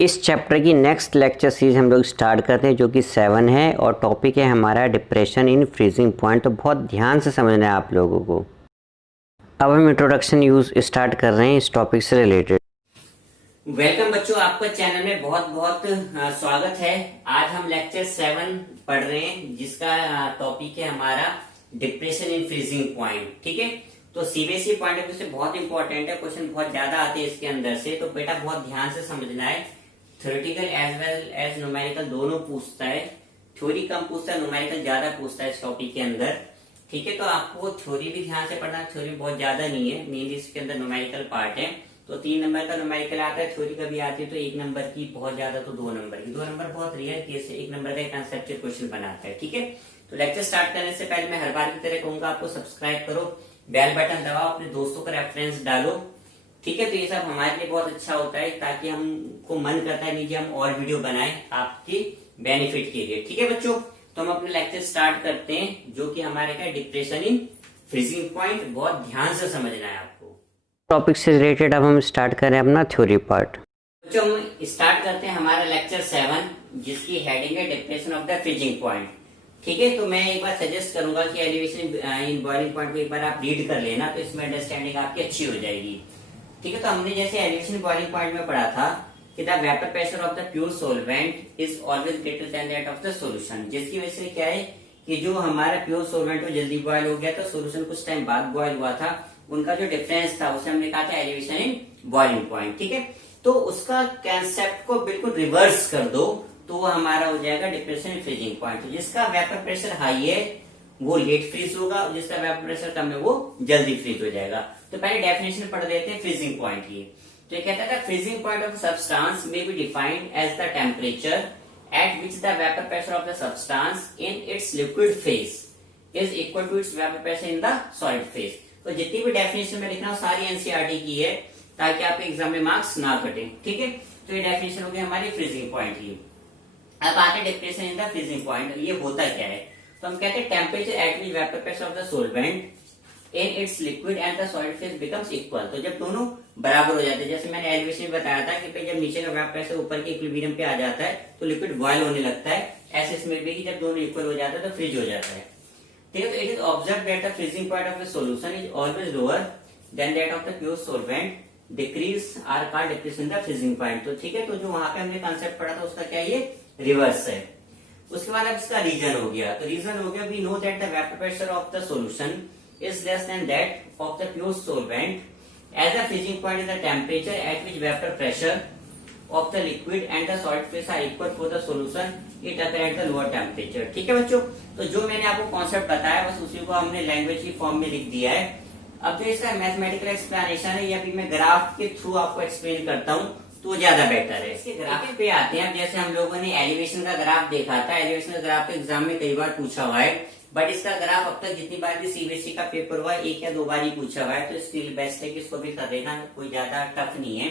इस चैप्टर की next lecture series हम लोग स्टार्ट करते हैं जो कि 7 है और टॉपिक है हमारा डिप्रेशन इन फ्रीजिंग पॉइंट। तो बहुत ध्यान से समझना है आप लोगों को। अब हम इंट्रोडक्शन यूज स्टार्ट कर रहे हैं इस टॉपिक से रिलेटेड। वेलकम बच्चों, आपका चैनल में बहुत बहुत स्वागत है। आज हम लेक्चर 7 पढ़ रहे हैं जिसका टॉपिक है हमारा डिप्रेशन इन फ्रीजिंग पॉइंट। ठीक है, तो सीबीएसई पॉइंट ऑफ व्यू से बहुत इंपॉर्टेंट है, क्वेश्चन बहुत ज्यादा आते हैं इसके अंदर से, तो बेटा बहुत ध्यान से समझना है। Theoretical as well as numerical दोनों पूछता है। थ्योरी कम पूछता है, न्यूमेरिकल ज्यादा पूछता है इस टॉपिक के अंदर। ठीक है, तो आपको थ्योरी भी ध्यान से पढ़ना। थ्योरी बहुत ज्यादा नहीं है, मेनली इसके अंदर न्यूमेरिकल पार्ट है। तो 3 नंबर का न्यूमेरिकल आता है, थ्योरी कभी आती है तो 1 नंबर की, बहुत ज्यादा तो 2 नंबर की। 2 नंबर बहुत रेयर केस है, 1 नंबर का कंसेप्चुअल क्वेश्चन बनाता है। ठीक है, तो लेक्चर स्टार्ट करने से पहले मैं हर बार की तरह कहूंगा आपको सब्सक्राइब करो, बेल बटन दबाओ, अपने दोस्तों का रेफरेंस डालो। ठीक है, तो ये सब हमारे लिए बहुत अच्छा होता है ताकि हमको मन करता है नहीं कि हम और वीडियो बनाएं आपकी बेनिफिट के लिए। ठीक है बच्चों, तो हम अपने लेक्चर स्टार्ट करते हैं जो कि हमारे का डिप्रेशन इन फ्रीजिंग पॉइंट। बहुत ध्यान से समझना है आपको। टॉपिक से रिलेटेड अब हम स्टार्ट कर रहे हैं अपना थ्योरी पार्ट। बच्चों हम स्टार्ट करते हैं हमारा लेक्चर 7 जिसकी हेडिंग है depression of the freezing point. ठीक है, तो मैं एक बार सजेस्ट करूंगा कि एलिवेशन इन बॉइलिंग पॉइंट को एक बार आप रीड कर लेना, तो इसमें अंडरस्टैंडिंग आपकी अच्छी हो जाएगी। ठीक है, तो हमने जैसे एलिवेशन बॉइलिंग पॉइंट में पढ़ा था कि the vapour pressure of the pure solvent is always greater than that of the solution. जिसकी वजह से क्या है कि जो हमारा प्योर सॉल्वेंट वो जल्दी बॉयल हो गया था, सॉल्यूशन कुछ टाइम बाद बॉयल हुआ था, उनका जो डिफरेंस था उसे हमने कहा था एलिवेशन इन बॉइलिंग पॉइंट। ठीक है, तो उसका कंसेप्ट को बिल्कुल रिवर्स कर दो तो वो हमारा हो जाएगा डिप्रेशन इन फ्रीजिंग पॉइंट। तो जिसका वेपर प्रेशर हाई है वो लेट फ्रीज होगा, और जिसका वेपर प्रेशर कम है वो जल्दी फ्रीज हो जाएगा। तो पहले डेफिनेशन पढ़ देते हैं फ्रीजिंग पॉइंट की। तो ये कहता है freezing point of substance may be defined as the temperature at which the vapour pressure of the substance in its liquid phase is equal to its vapour pressure in the solid phase. तो जितनी भी definition में लिख रहा हूँ सारी NCERT की है ताकि आपके एग्जाम में मार्क्स ना कटे। ठीक है, तो ये डेफिनेशन हो गई हमारी फ्रीजिंग पॉइंट की। अब आते depression in the freezing point. ये होता क्या है, तो हम कहते हैं temperature at which vapour pressure of the solvent in its liquid and the solid phase becomes equal. तो जब दोनों बराबर हो जाते हैं, जैसे मैंने एलिवेशन में बताया था कि जब नीचे का वेपर प्रेशर ऊपर के इक्विलिब्रियम पे आ जाता है तो लिक्विड बॉयल होने लगता है। ऐसे इसमें भी जब दोनों इक्वल हो जाता है तो फ्रीज हो जाता है। ठीक है, तो it is observe that the freezing point of the solution is always lower than that of the pure solvent. Decrease are called depression in the freezing point. तो ठीक है, तो जो वहां पे हमने कॉन्सेप्ट पढ़ा था उसका क्या ये रिवर्स है। उसके बाद अब इसका रीजन हो गया। तो रीजन हो गया we know that the vapour pressure of the solution is less than that of the pure solvent as the freezing point is the temperature at which vapor pressure of the liquid and the solid phase are equal for the solution it occur at the lower temperature। ठीक है बच्चों, तो जो मैंने आपको concept बताया बस उसी को हमने लैंग्वेज की फॉर्म में लिख दिया है। अब जो इसका मैथमेटिकल एक्सप्लेनेशन है ये अभी मैं ग्राफ के थ्रू आपको एक्सप्लेन करता हूँ तो ज्यादा बेटर है। इसके ग्राफ पे आते हैं। जैसे हम लोगों ने एलिवेशन का ग्राफ देखा था, एलिवेशन का ग्राफ एग्जाम में कई बार पूछा हुआ है, बट इसका ग्राफ अब तक जितनी बार भी सीबीएसई का पेपर हुआ 1 या 2 बार ही पूछा हुआ है, तो स्टिल बेस्ट है कि इसको भी कर देना, कोई ज्यादा टफ नहीं है।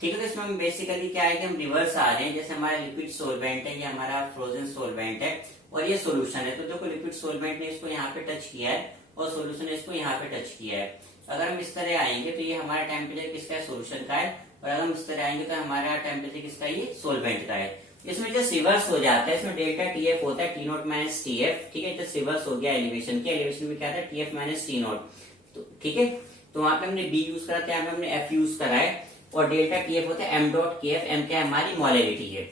ठीक है, तो इसमें बेसिकली क्या है कि हम रिवर्स आ रहे हैं। जैसे हमारा लिक्विड सोलवेंट है, ये हमारा फ्रोजन सोलवेंट है और ये सोल्यूशन है। तो देखो लिक्विड सोलवेंट ने इसको यहाँ पे टच किया है और सोल्यूशन ने इसको यहाँ पे टच किया है। अगर हम इस तरह आएंगे तो ये हमारा टेम्परेचर किसका है, सोल्यूशन का है, और अगर हम इस तरह आएंगे तो हमारा टेम्परेचर किसका है, ये सोलवेंट का है। इसमें जो रिवर्स हो जाता है, इसमें डेल्टा टीएफ होता है, टी नॉट माइनस टीएफ। ठीक है, तो रिवर्स हो गया एलिवेशन की। एलिवेशन में क्या था, टीएफ माइनस टी नॉट। तो ठीक है, तो वहां पे हमने बी यूज करा था, यहाँ पे हमने एफ यूज करा है, और डेल्टा टीएफ होता है M dot K F. M क्या हमारी मोलैरिटी है।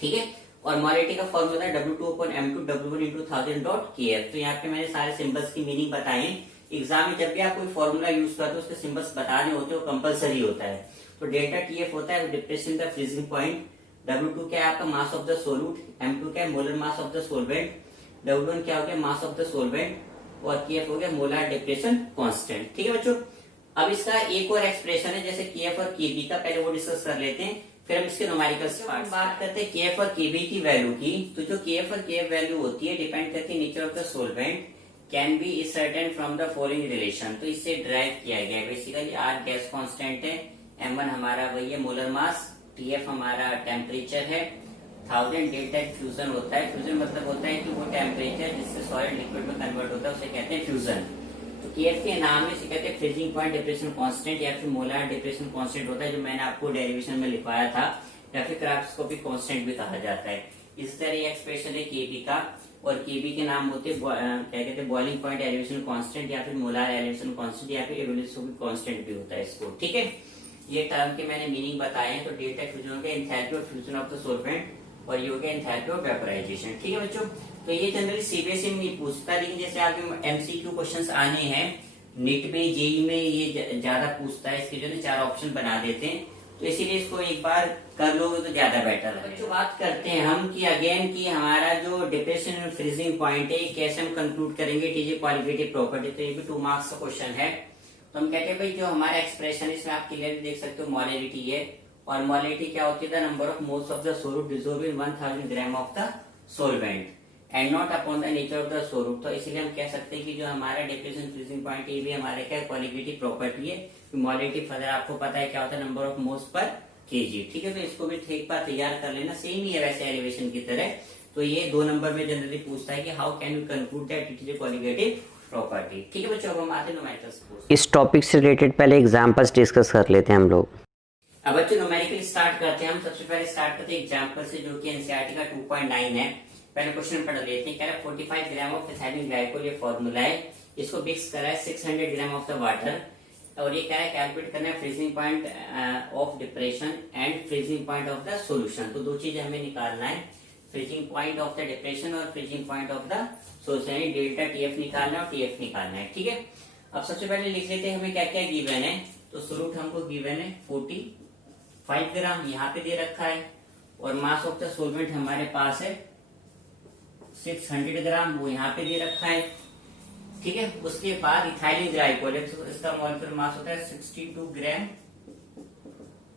ठीक है, और मोलैरिटी का फॉर्मूला होता है W2/M2 W1 × 1000 dot K F. तो यहाँ पे मैंने सारे सिंबल्स की मीनिंग बताए। एग्जाम में जब भी आप कोई फॉर्मूला यूज करते हो उसके सिंबल्स बताने होते हो, कंपलसरी होता है। तो डेल्टा टीएफ होता है depression the freezing point. W2 क्या है आपका मास ऑफ द सोल्यूट, M2 क्या है molar mass of the solvent, W1 क्या हो गया मास ऑफ द सोलवेंट, और KF हो गया मोलर डिप्रेशन कांस्टेंट। ठीक है बच्चों, अब इसका एक और एक्सप्रेशन है जैसे KF और KB का, पहले वो डिस्कस कर लेते हैं फिर हम इसके न्यूमेरिकल से बात करते हैं KF और KB की वैल्यू की। तो जो KF और KF वैल्यू होती है डिपेंड करती है nature of the solvent can be certain from the following relation. तो इससे ड्राइव किया गया है। बेसिकली R गैस कांस्टेंट है, M1 हमारा वही है मोलर मास, TF हमारा टेम्परेचर है, 1000 डेल्टा फ्यूजन होता है। फ्यूजन मतलब होता है कि वो टेम्परेचर जिससे सॉलिड लिक्विड में कन्वर्ट होता है उसे कहते हैं फ्यूजन। तो KF के नाम में से कहते हैं फ्रीजिंग पॉइंट डिप्रेशन कांस्टेंट या फिर मोलर डिप्रेशन कांस्टेंट होता है, जो मैंने आपको डेरिवेशन में लिखवाया था या फिर क्राफ्ट्सकोपिक कांस्टेंट भी कहा जाता है। इस तरह ये एक्सप्रेशन है केबी का, और केबी के नाम होते क्या कहते हैं, बॉइलिंग पॉइंट एलिवेशन कांस्टेंट या फिर मोलार एलिवेशन कांस्टेंट या फिर एब्सोल्यूट कांस्टेंट भी होता है इसको। ठीक है, ये टर्म के मैंने मीनिंग बताए हैं। तो डेल्टा फ्यूजन हो गया enthalpy of fusion of the solvent, और ये हो गया एंथैल्पी ऑफ वेपोराइजेशन। ठीक है बच्चों, तो ये जनरली सीबीएसई में नहीं पूछता, लेकिन जैसे आपके एमसीक्यू क्वेश्चंस आने हैं नीट में, जेई में ये ज्यादा पूछता है, इसके जो 4 ऑप्शन बना देते हैं, तो इसीलिए इसको एक बार कर लोगे तो ज्यादा बेटर है। जो बात करते हैं हम कि अगेन कि हमारा जो डिप्रेशन फ्रीजिंग पॉइंट है कैसे हम कंक्लूड करेंगे, it is a qualitative property. तो ये भी 2 मार्क्स का क्वेश्चन है। तो हम कहते हैं भाई जो हमारा एक्सप्रेशन है इसमें आप क्लियरली देख सकते हो मोलैरिटी है, और मोलैरिटी क्या होती है, the number of moles of the solute dissolved in 1000 gram of the solvent and not upon the nature of the solute. तो इसीलिए हम कह सकते हैं कि जो हमारा डिप्रेशन फ्रीजिंग पॉइंट ये भी हमारे क्या क्वालिटेटिव प्रॉपर्टी है। मोलैरिटी फर्दर आपको पता है क्या होता है, number of moles per KG. ठीक है, तो इसको भी ठीक बार तैयार कर लेना, सेम ही है वैसे एलिवेशन की तरह। तो ये 2 नंबर में जनरली पूछता है कि how can you conclude that it is a qualitative property. ठीक है बच्चों, अब हम आते हैं न्यूमेरिकल्स को। इस टॉपिक से रिलेटेड पहले एग्जांपल्स डिस्कस कर लेते हैं हम लोग। अब बच्चों न्यूमेरिकल स्टार्ट करते हैं हम। सबसे पहले स्टार्ट करते हैं एग्जांपल से, जो कि एनसीईआरटी का 2.9 है। पहले क्वेश्चन पढ़ लेते हैं। कह रहा है 45 ग्राम ऑफ इथाइलिन ग्लाइकोल, ये फॉर्मूला है। इसको मिक्स करा है 600 ग्राम ऑफ द वाटर, और ये कह रहा है कैलकुलेट करना है freezing point of depression and freezing point of the solution. तो 2 चीजें हमें निकालना है, freezing point of the depression और freezing point of the solution. Delta TF निकालना है और टीएफ निकालना है। ठीक है, अब सबसे पहले लिख लेते हैं हमें क्या क्या गिवन है। तो सोल्यूट हमको गिवन है 45 ग्राम, यहाँ पे दे रखा है, और मास ऑफ द सॉल्वेंट हमारे पास है 600 ग्राम, वो यहाँ पे दे रखा है। ठीक है, उसके बाद इथाइलिन ग्लाइकोल है, तो इसका मॉलिक्यूलर मास होता है 62 ग्राम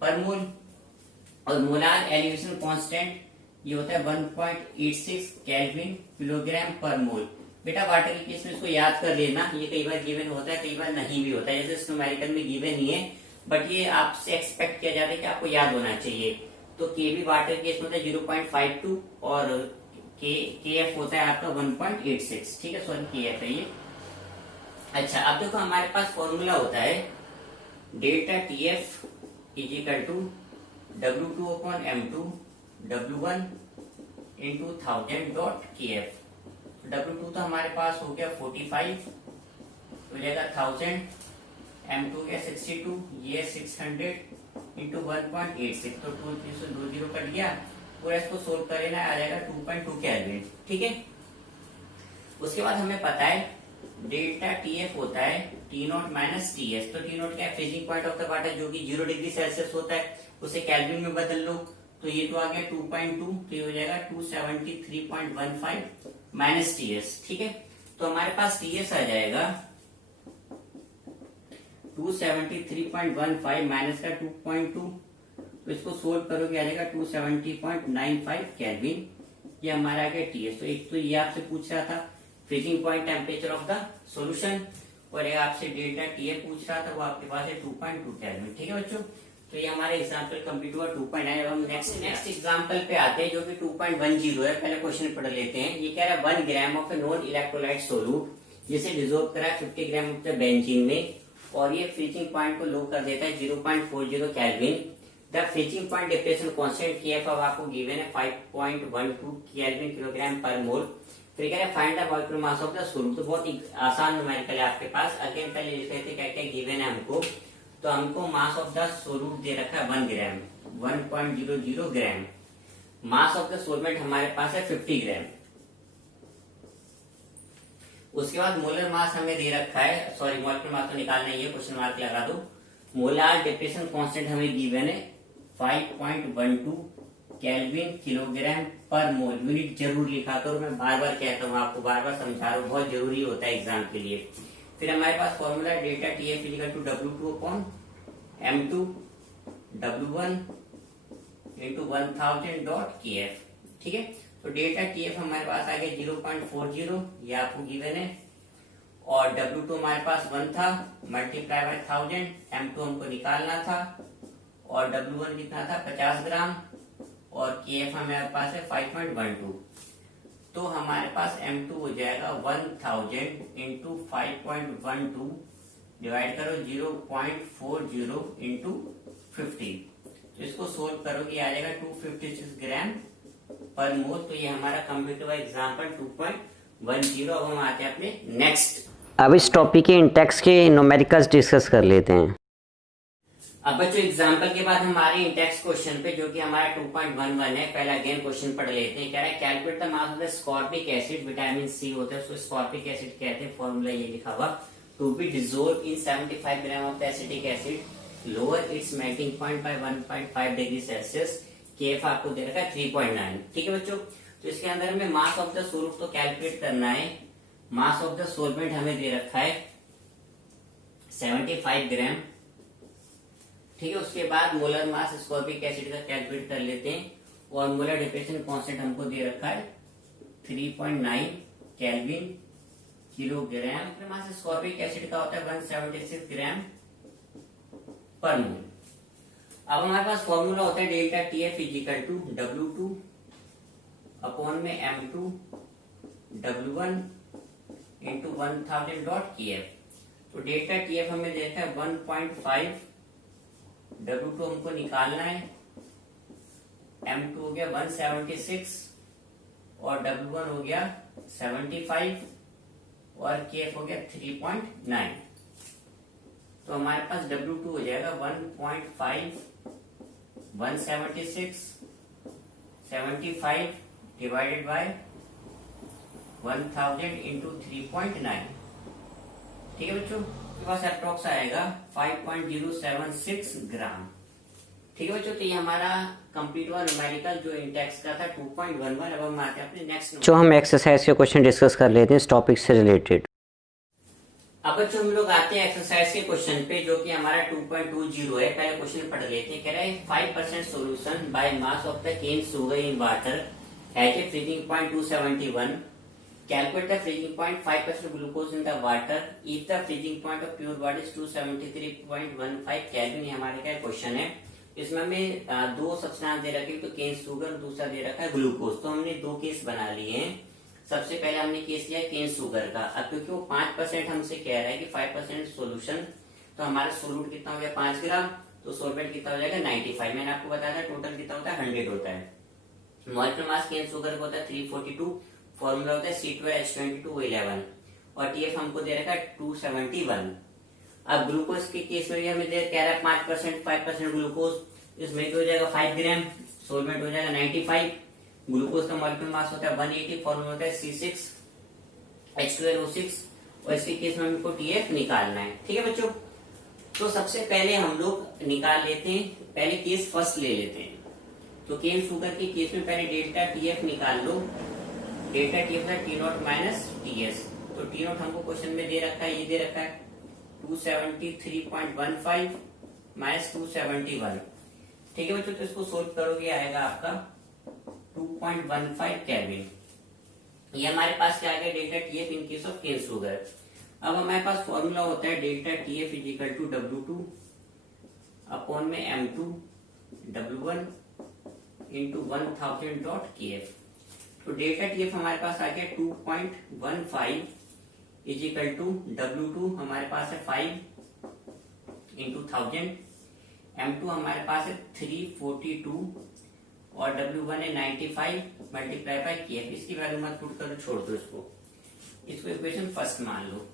पर मोल, और मोलार एलिवेशन कांस्टेंट ये होता है 1.86 केल्विन किलोग्राम पर मोल। बेटा वाटर के केस में इसको याद कर लेना, ये कई बार गिवन होता है, कई बार नहीं भी होता है। जैसे इस न्यूमेरिकल में गिवन ही है, बट ये आपसे एक्सपेक्ट किया जाता है कि आपको याद होना चाहिए। तो केवी वाटर केस में होता है 0.52, और के एफ होता है आपका 1.86। ठीक है, सॉरी के एफ है ये। अच्छा, अब देखो हमारे पास फॉर्मूला होता है delta T F is equal to W2 upon M2 W1 into 1000 dot K F. W2 तो हमारे पास हो गया 45, हो जाएगा 1000, M2 गया 62, ये 600 इंटू 1.86, तो 2 से 2 जीरो कट गया। पूरा इसको सोल्व कर लेना, आ जाएगा 2.2 केल्विन। ठीक है, उसके बाद हमें पता है डेल्टा टीएफ होता है T not minus T S. तो टी नॉट क्या है, freezing point of the water, जो कि 0 डिग्री सेल्सियस होता है, उसे केल्विन में बदल लो। तो ये तो आ गया 2.2, तो ये हो जाएगा 273.15 माइनस टी एस। ठीक है, तो हमारे पास टी एस आ जाएगा 273.15 माइनस का 2.2, तो इसको सोल्व करोगे आ जाएगा 270.95 केल्विन। ये हमारा आ गया टी एस। तो एक तो ये आपसे पूछ रहा था freezing point temperature of the solution, और ये आपसे डेल्टा टीएफ पूछ रहा था, वो आपके पास है 2.2 केल्विन। ठीक है बच्चों, तो ये हमारा एग्जाम्पल कंप्लीट हुआ 2.9। अब हम नेक्स्ट एग्जाम्पल पे आते हैं, जो कि 2.10 है। पहले क्वेश्चन पढ़ लेते हैं। ये कह रहा है 1 gram of a non electrolyte solute, जिसे डिसॉल्व करा है 50 ग्राम ऑफ द बेंजीन में, और ये फ्रीजिंग पॉइंट को लो कर देता है 0.40 kelvin. The freezing point depression constant KF अब आपको गिवन है 5.12 केल्विन किलोग्राम पर मोल। फिर कह रहे हैं find the molecular mass of the solute. तो बहुत ही आसान न्यूमेरिकल है आपके पास। अगेन पहले लिख लेते हैं क्या क्या गिवन है हमको। तो हमको मास ऑफ द सोल्यूट दे रखा है 1 ग्राम, 1.00 ग्राम। मास ऑफ द सॉल्वेंट हमारे पास है 50 ग्राम। उसके बाद मोलर मास हमें दे रखा है, सॉरी मॉलिक्यूलर मास तो निकालना ही है, क्वेश्चन मार्क लगा दो। मोलार डिप्रेशन कांस्टेंट हमें गिवन है 5.12 केल्विन किलोग्राम पर मोल। यूनिट जरूर लिखा करो, मैं बार बार कहता हूँ आपको, बार बार समझा रहा हूँ, बहुत जरूरी होता है एग्जाम के लिए। फिर हमारे पास formula delta T F equal to W2 upon M2 W1 into 1000 dot K F. ठीक है, तो डेल्टा टी एफ हमारे पास आ गया 0.40, ये आपको गिवन है, और W2 हमारे पास 1 था, मल्टीप्लाई बाय 1000, M2 हमको निकालना था, और W1 कितना था 50 ग्राम, और KF हमारे पास है 5.12। तो हमारे पास M2 हो जाएगा 1000 इंटू 5.12 डिवाइड करो 0.40 इंटू 50, तो इसको सोल्व करोगे आ जाएगा 256 ग्राम पर मोल। तो ये हमारा कंप्लीट हुआ एग्जाम्पल 2.10। अब हम आते हैं अपने नेक्स्ट। अब इस टॉपिक के इंडेक्स के न्यूमेरिकल्स डिस्कस कर लेते हैं। अब बच्चों एग्जाम्पल के बाद हमारे इंडेक्स क्वेश्चन पे जो कि हमारा 2.11 है, पहला अगेन क्वेश्चन पढ़ लेते हैं। कह रहा है calculate the mass of the ascorbic acid, vitamin C होता है उसको स्कॉर्बिक एसिड कहते हैं, फॉर्मूला ये लिखा हुआ, to be dissolve in 75 gram of the acetic acid, lower its melting point by 1.5 degree Celsius, KF आपको दे रखा है 3.9। ठीक है बच्चों, तो इसके अंदर में मास ऑफ द सोल्यूट तो कैलकुलेट करना है। मास ऑफ द सोलवेंट हमें दे रखा है 75 ग्राम। ठीक है, उसके बाद मोलर मास स्कॉर्बिक एसिड का कैलकुलेट कर लेते हैं और मोलर डिप्रेशन कांस्टेंट हमको दे रखा है 3.9 केल्विन किलोग्राम। मास स्कॉर्बिक एसिड का होता है 176 ग्राम पर मोल। अब हमारे पास फॉर्मूला होता है delta TF is equal to W2 upon में M2 W1 into 1000 dot KF। तो डेल्टा टीएफ हमें देखा है 1.5, W2 हमको निकालना है, M2 हो गया 176 और W1 हो गया 75 और KF हो गया 3.9। तो हमारे पास W2 हो जाएगा 1.5 176 75 डिवाइडेड बाय 1000 इंटू 3.9। ठीक है बच्चों, के पास अप्रोक्स आएगा 5.076 ग्राम। ठीक है बच्चों, तो ये हमारा कंप्लीट हुआ न्यूमेरिकल जो इंडेक्स का था 2.11। अब हम आते हैं अपने नेक्स्ट जो हम एक्सरसाइज के क्वेश्चन डिस्कस कर लेते हैं इस टॉपिक से रिलेटेड। अब बच्चों हम लोग आते हैं एक्सरसाइज के क्वेश्चन पे जो कि हमारा 2.20 है। पहले क्वेश्चन पढ़ लेते हैं। कह रहा है 5% solution by mass of the cane sugar in water has a freezing point 271। Calculate the freezing point 5% glucose in the water if the freezing point of pure water is 273.15 Kelvin। ये हमारे क्या question है। इसमें हमें दो substance दे रखे, तो cane sugar, दूसरा दे रखा है ग्लूकोज। तो हमने दो केस बना लिए हैं। सबसे पहले हमने केस लिया केन शुगर का। अब क्योंकि वो 5% हमसे कह रहा है कि 5% सोल्यूशन, तो हमारा सोल्यूट कितना हो गया 5 ग्राम, तो सोलवेंट कितना हो जाएगा 95। मैंने आपको बताया था टोटल कितना होता है 100 होता है। मॉलिक्यूलर मास केन शुगर का होता है 342, फॉर्मूला होता है C12H22O11 और TF हमको दे रखा है 271। अब ग्लूकोज के केस में भी हमें कह रहा है 5% ग्लूकोज, इसमें भी हो जाएगा 5 ग्राम, सोलवेंट हो जाएगा 95। ग्लूकोज का मॉलिक्यूलर मास होता है 180, फॉर्मूला होता है C6H12O6 और इसके केस में हमको TF निकालना है। ठीक है बच्चों, तो सबसे पहले हम लोग निकाल लेते हैं, पहले केस फर्स्ट ले लेते हैं। तो केन शुगर के केस में पहले डेल्टा TF निकाल लो। डेल्टा TF है T0 माइनस TS। तो T0 हमको क्वेश्चन में दे रखा है, ये दे रखा है 273.15 माइनस 271। ठीक है बच्चों, तो इसको सोल्व करोगे आएगा आपका 2.15 केल्विन। ये हमारे पास क्या आ गया delta TF in case of cane sugar. अब हमारे पास फॉर्मूला होता है delta TF is equal to W2 upon में M2 W1 into 1000 dot KF। तो डेल्टा TF हमारे पास आ गया 2.15 इजिकल टू W2 हमारे पास है 5 इंटू 1000, M2 हमारे पास है 342 और W1 है 95 मल्टीप्लाई बाय KF। इसकी वैल्यू मत पुट करो, छोड़ दो इसको इक्वेशन फर्स्ट मान लो।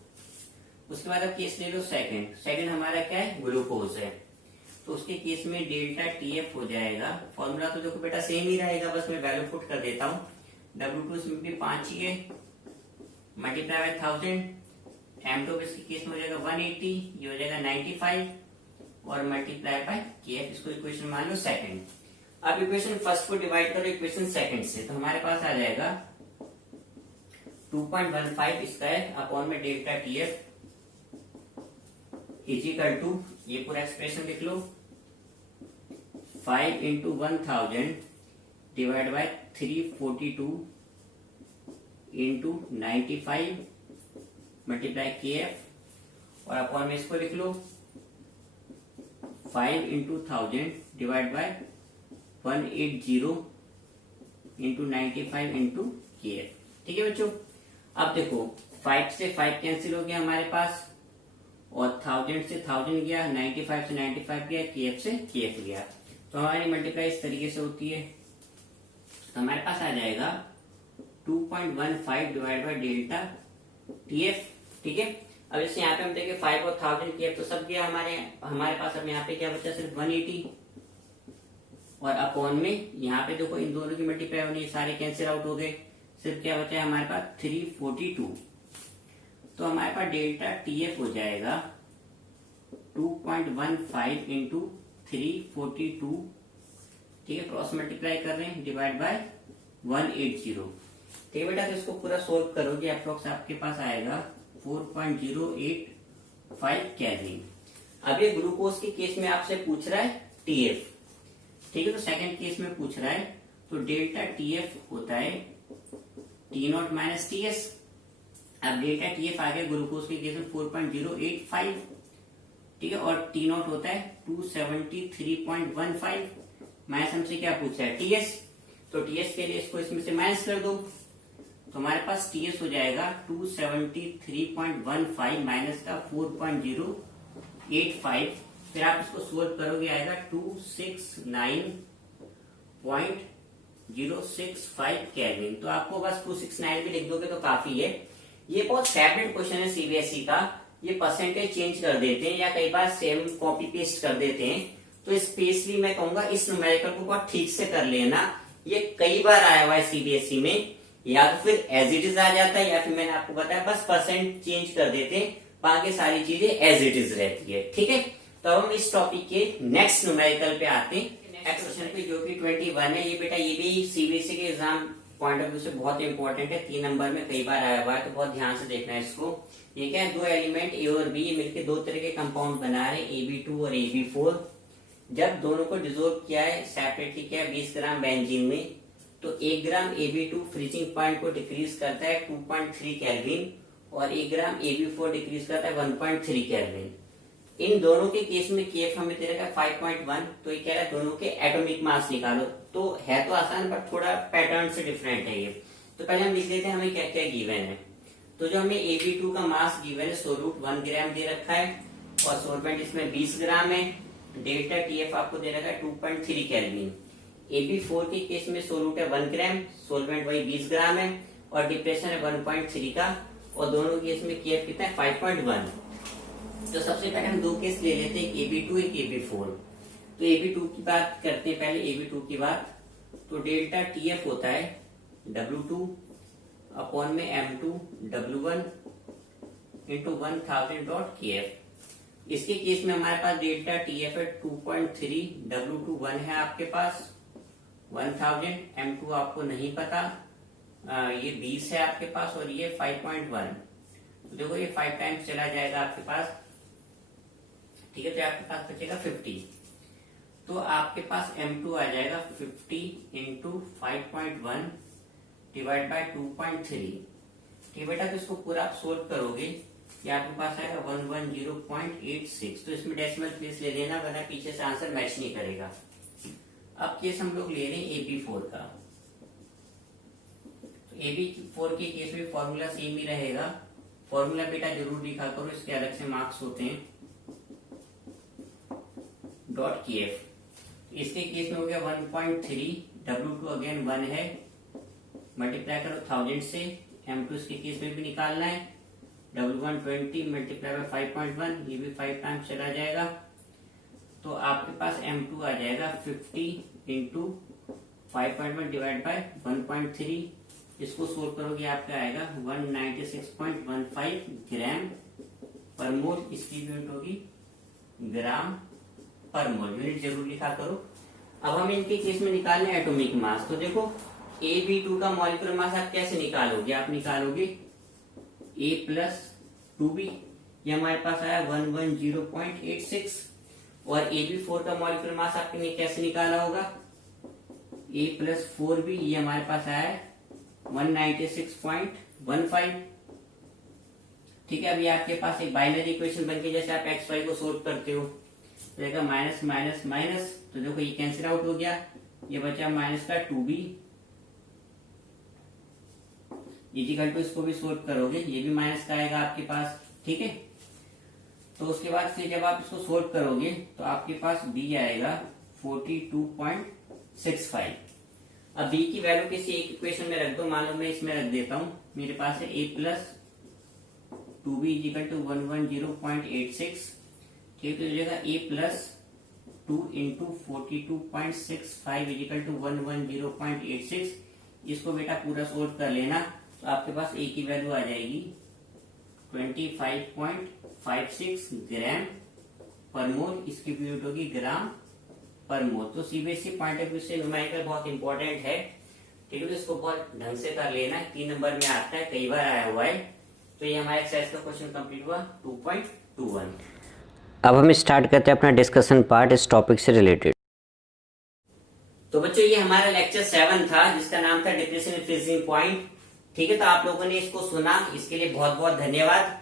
उसके बाद अब केस ले लो सेकंड हमारा क्या है ग्लूकोज है। तो उसके केस में डेल्टा TF हो जाएगा, फॉर्मूला तो देखो बेटा सेम ही रहेगा, बस मैं वैल्यू पुट कर देता हूँ। W2 इसमें भी 5 ही है, मल्टीप्लाई बाय 1000, M2 इसके केस में हो जाएगा 180, ये हो जाएगा 95 और मल्टीप्लाई बाय KF। इसको इक्वेशन मान लो सेकंड। अब इक्वेशन फर्स्ट को डिवाइड करो इक्वेशन सेकंड से, तो हमारे पास आ जाएगा 2.15 स्क्वायर अपॉन में डेल्टा TF इजिकल टू, ये पूरा एक्सप्रेशन लिख लो, 5 into 1000 divide by 342 into 95 multiply KF और अपॉन में इसको लिख लो 5 into 1000 divide by 180 into 95 into KF। ठीक है बच्चों, अब देखो 5 से 5 कैंसिल हो गया हमारे पास और 1000 से 1000 गया, 95 से 95 गया, KF से KF गया। तो हमारी मल्टीप्लाई इस तरीके से होती है, तो हमारे पास आ जाएगा 2.15 डिवाइड बाई डेल्टा टीएफ। ठीक है, अब जैसे यहाँ पे हम देखें 5 और 1000 किया तो सब गया हमारे पास। अब यहाँ पे क्या बचा, सिर्फ 180 और अपॉन में यहाँ पे देखो इन दोनों की मल्टीप्लाई होनी, सारे कैंसिल आउट हो गए, सिर्फ क्या बचा है हमारे पास 342। तो हमारे पास डेल्टा टीएफ हो जाएगा 2.15 इंटू 342। ठीक है, क्रॉस मल्टीप्लाई कर रहे हैं, डिवाइड बाय 180। ठीक है बेटा, तो इसको पूरा सोल्व करोगे अप्रोक्स आपके पास आएगा 4.085 केल्विन। अब ये ग्लूकोज के केस में आपसे पूछ रहा है टीएफ। ठीक है, तो सेकंड केस में पूछ रहा है, तो डेल्टा टीएफ होता है टी नॉट माइनस टीएस। अब डेल्टा टीएफ आ गया ग्लूकोज के केस में 4.085। ठीक है, और टी नॉट होता है 273.15 माइनस हमसे क्या पूछा है टीएस, तो टीएस के लिए इसको इसमें से माइनस कर दो, तो हमारे पास टीएस हो जाएगा 273.15 माइनस का 4.085। फिर आप इसको सोल्व करोगे आएगा 269.065 केल्विन। तो आपको बस 269 भी लिख दोगे तो काफी है। ये बहुत फेवरेट क्वेश्चन है सीबीएसई का। ये परसेंटेज चेंज कर देते हैं या कई बार सेम कॉपी पेस्ट कर देते हैं, तो स्पेशली मैं कहूंगा इस न्यूमेरिकल को बहुत ठीक से कर लेना। ये कई बार आया हुआ है सीबीएसई में, या तो फिर एज इट इज आ जाता है, या फिर मैंने आपको बताया बस परसेंट चेंज कर देते हैं, बाकी सारी चीजें एज इट इज रहती है। ठीक है, तो हम इस टॉपिक के नेक्स्ट न्यूमेरिकल पे आते हैं, नेक्स्ट क्वेश्चन पे, जो कि 21 है। ये बेटा ये भी सीबीएसई के एग्जाम पॉइंट ऑफ व्यू से बहुत इंपॉर्टेंट है, 3 नंबर में कई बार आया हुआ है, तो बहुत ध्यान से देखना है इसको। ये क्या है, दो एलिमेंट ए और बी मिलकर दो तरह के कंपाउंड बना रहे हैं, AB2 और AB4। जब दोनों को डिसोल्व किया है सेपरेटली किया है 20 ग्राम बेंजीन में, तो 1 ग्राम AB2 फ्रीजिंग पॉइंट को डिक्रीज करता है 2.3 केल्विन और 1 ग्राम AB4 डिक्रीज करता है 1.3 केल्विन। इन दोनों के केस में केएफ हमें दे रखा है 5.1, तो ये कह रहा है दोनों के एटॉमिक मास निकालो। तो है तो आसान पर थोड़ा पैटर्न से डिफरेंट है ये। तो पहले हम लिख लेते हैं हमें क्या क्या गिवन है। तो जो हमें AB2 का मास गिवन है सोल्यूट 1 ग्राम दे रखा है और सोलवेंट इसमें 20 ग्राम है। डेल्टा टीएफ आपको दे रखा है 2.3 केल्विन। AB4 के केस में सोल्यूट है 1 ग्राम, सोलवेंट वही 20 ग्राम है और डिप्रेशन है 1.3 का, और दोनों केस में केएफ कितना है 5.1। तो सबसे पहले हम दो केस ले लेते हैं, AB2 एक AB4। तो AB2 की बात करते हैं पहले, AB2 की बात। तो डेल्टा टीएफ होता है W2 अपॉन में M2 W1 into 1000 dot KF। इसके केस में हमारे पास डेल्टा टीएफ है 2.3, W2 1 है आपके पास, 1000, M2 आपको नहीं पता, ये 20 है आपके पास और ये 5.1। तो देखो ये 5 टाइम्स चला जाएगा आपके पास। ठीक है, तो आपके पास बचेगा 50। तो आपके पास M2 आ जाएगा 50 इंटू 5.1 डिवाइड बाय 2.3। ठीक बेटा, तो इसको पूरा आप सोल्व करोगे, ये आपके पास आएगा 110.86। तो इसमें डेसिमल प्लेस ले लेना, वरना पीछे से आंसर मैच नहीं करेगा। अब केस हम लोग ले रहे हैं AB4 का। तो AB4 के केस में फॉर्मूला सेम ही रहेगा। फॉर्मूला बेटा जरूर लिखा करो, इसके अलग से मार्क्स होते हैं। डॉट KF, इसके केस में हो गया 1.3, W2 अगेन 1 है, मल्टीप्लाई करो 1000 से, M2 इसके केस में भी निकालना है, W1 20 मल्टीप्लाई बाय 5.1, ये भी 5 टाइम्स चला जाएगा। तो आपके पास M2 आ जाएगा 50 इंटू 5.1 डिवाइड बाय 1.3। इसको सोल्व करोगे आपका आएगा 196.15 ग्राम पर मोल। इसकी यूनिट होगी ग्राम पर मोल, यूनिट जरूर लिखा करो। अब हम इनके केस में निकालने एटॉमिक मास। तो देखो AB2 का मॉलिक्यूलर मास आप कैसे निकालोगे, आप निकालोगे A प्लस 2B, ये हमारे पास आया 110.86, और AB4 का मॉलिक्यूलर मास आपने कैसे निकाला होगा, A प्लस 4B, ये हमारे पास आया है 196.15। ठीक है, अभी आपके पास एक बाइनरी इक्वेशन बनके, जैसे आप XY को सोल्व करते हो, तो माइनस माइनस माइनस, तो देखो ये कैंसिल आउट हो गया, ये बचा माइनस का 2B इक्वल टू, इसको भी सोल्व करोगे ये भी माइनस का आएगा आपके पास। ठीक है, तो उसके बाद फिर जब आप इसको सोल्व करोगे तो आपके पास B आएगा 42.65। अब b की वैल्यू किसी एक इक्वेशन में रख दो, मान लो मैं इसमें रख देता हूं, मेरे पास है a plus 2b is equal to 110.86। ठीक है, तो जगह a plus 2 into 42.65 is equal to 110.86। इसको बेटा पूरा सोल्व कर लेना, तो आपके पास a की वैल्यू आ जाएगी 25.56 ग्राम पर मोल। इसकी यूनिट होगी ग्राम पर मोल। तो सीबीएसई पॉइंट ऑफ व्यू से न्यूमेरिकल बहुत इंपॉर्टेंट है। ठीक है, तो इसको बहुत ढंग से कर लेना, 3 नंबर में आता है, कई बार आया हुआ है। तो ये हमारा एक्सरसाइज का क्वेश्चन कंप्लीट हुआ 2.21। अब हम स्टार्ट करते हैं अपना डिस्कशन पार्ट इस टॉपिक से रिलेटेड। तो बच्चों ये हमारा लेक्चर 7 था, जिसका नाम था डिप्रेशन इन फ्रीजिंग पॉइंट। ठीक है, तो आप लोगों ने इसको सुना, इसके लिए बहुत बहुत धन्यवाद।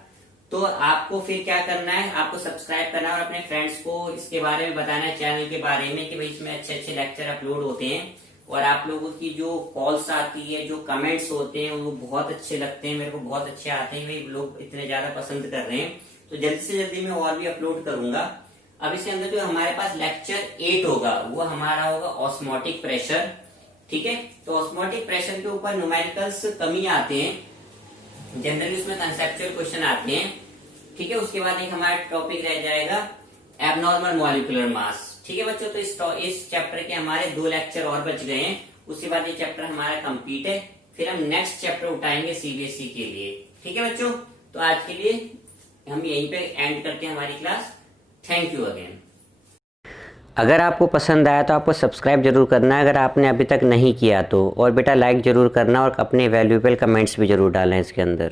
तो आपको फिर क्या करना है, आपको सब्सक्राइब करना है और अपने फ्रेंड्स को इसके बारे में बताना है, चैनल के बारे में, कि भाई इसमें अच्छे अच्छे लेक्चर अपलोड होते हैं। और आप लोगों की जो कॉल्स आती है, जो कमेंट्स होते हैं, वो बहुत अच्छे लगते हैं, मेरे को बहुत अच्छे आते हैं, भाई लोग इतने ज्यादा पसंद कर रहे हैं। तो जल्दी से जल्दी मैं और भी अपलोड करूंगा। अब इसके अंदर जो हमारे पास लेक्चर 8 होगा, वो हमारा होगा ऑस्मोटिक प्रेशर। ठीक है, तो ऑस्मोटिक प्रेशर के ऊपर न्यूमेरिकल्स कम ही आते हैं, जनरली उसमें कंसेप्चुअल क्वेश्चन आते हैं। ठीक है, उसके बाद एक हमारा टॉपिक रह जाएगा एबनॉर्मल मॉलिक्यूलर मास। ठीक है बच्चों, तो इस चैप्टर के हमारे 2 लेक्चर और बच गए हैं, उसके बाद ये चैप्टर हमारा कंप्लीट है। फिर हम नेक्स्ट चैप्टर उठाएंगे सीबीएसई के लिए। ठीक है बच्चों, तो आज के लिए हम यहीं पे एंड करते हैं हमारी क्लास। Thank you again. अगर आपको पसंद आया तो आपको सब्सक्राइब जरूर करना है अगर आपने अभी तक नहीं किया तो, और बेटा लाइक जरूर करना और अपने वैल्यूएबल कमेंट्स भी जरूर डालें इसके अंदर।